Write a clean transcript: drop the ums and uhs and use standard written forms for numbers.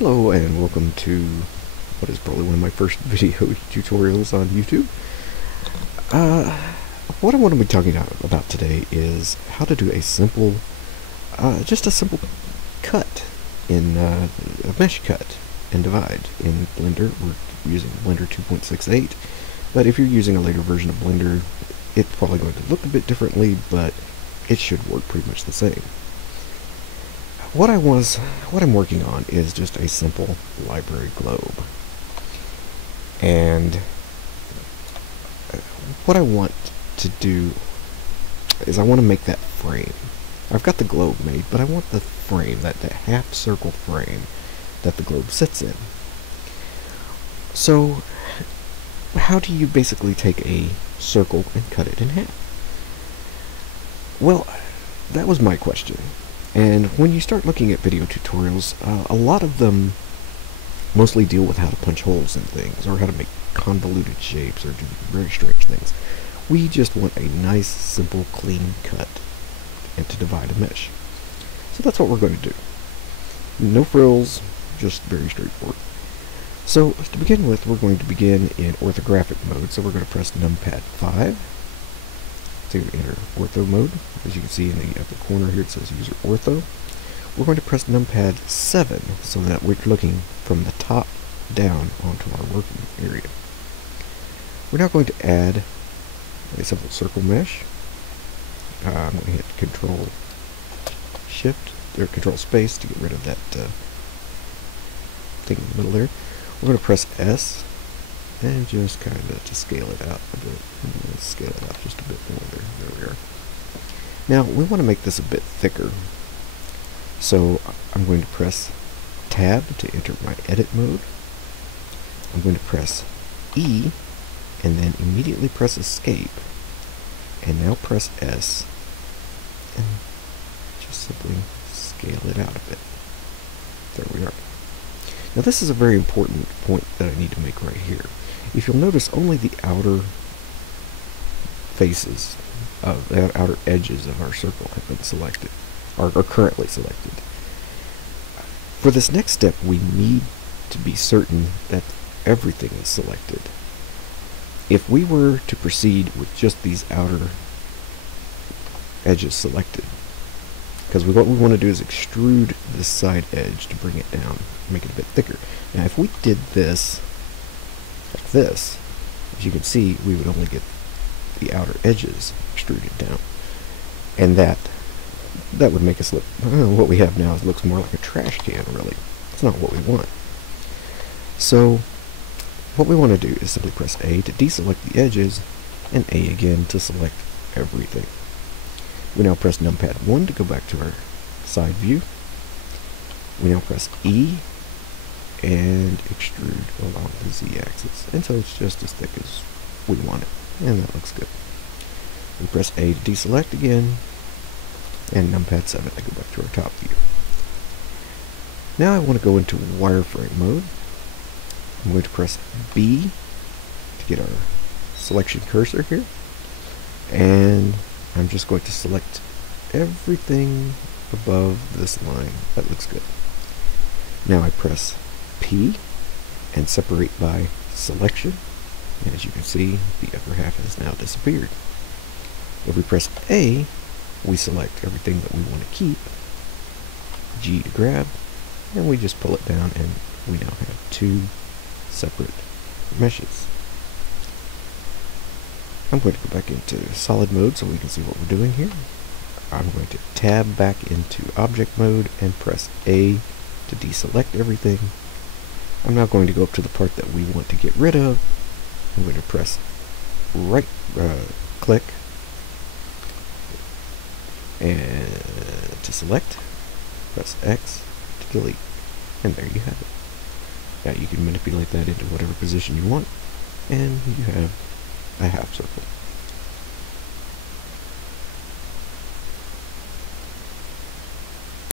Hello and welcome to what is probably one of my first video tutorials on YouTube. What I want to be talking about today is how to do a simple, just a simple cut in a mesh cut and divide in Blender. We're using Blender 2.68, but if you're using a later version of Blender, it's probably going to look a bit differently, but it should work pretty much the same. What I'm working on is just a simple library globe. And what I want to do is I want to make that frame. I've got the globe made, but I want the frame, that half circle frame that the globe sits in. So how do you basically take a circle and cut it in half? Well, that was my question. And when you start looking at video tutorials, a lot of them mostly deal with how to punch holes in things, or how to make convoluted shapes, or do very strange things. We just want a nice, simple, clean cut, and to divide a mesh. So that's what we're going to do. No frills, just very straightforward. So to begin with, we're going to begin in orthographic mode. So we're going to press numpad 5. To enter ortho mode. As you can see in the upper corner here, it says user ortho. We're going to press numpad 7 so that we're looking from the top down onto our working area. We're now going to add a simple circle mesh. I'm going to hit Control Shift or Control Space to get rid of that thing in the middle there. We're going to press S and just kind of to scale it out a bit. Scale it out just a bit more there. There we are. Now we want to make this a bit thicker. So I'm going to press Tab to enter my edit mode. I'm going to press E and then immediately press Escape. And now press S and just simply scale it out a bit. There we are. Now this is a very important point that I need to make right here. If you'll notice, only the outer faces of the outer edges of our circle have been selected, or are currently selected. For this next step, we need to be certain that everything is selected. If we were to proceed with just these outer edges selected, because what we want to do is extrude this side edge to bring it down, make it a bit thicker. Now if we did this like this, as you can see, we would only get the outer edges extruded down, and that would make us look, what we have now looks more like a trash can, really. It's not what we want. So what we want to do is simply press A to deselect the edges, and A again to select everything. We now press numpad 1 to go back to our side view. We now press E and extrude along the Z-axis until it's just as thick as we want it, and that looks good. We press A to deselect again, and numpad 7 to go back to our top view. Now I want to go into wireframe mode. I'm going to press B to get our selection cursor here, and I'm just going to select everything above this line. That looks good. Now I press P and separate by selection, and as you can see, the upper half has now disappeared. If we press A, we select everything that we want to keep, G to grab, and we just pull it down, and we now have two separate meshes. I'm going to go back into solid mode so we can see what we're doing here. I'm going to tab back into object mode and press A to deselect everything. I'm now going to go up to the part that we want to get rid of. I'm going to press right click and to select, press X to delete, and there you have it. Now you can manipulate that into whatever position you want, and you have a half circle.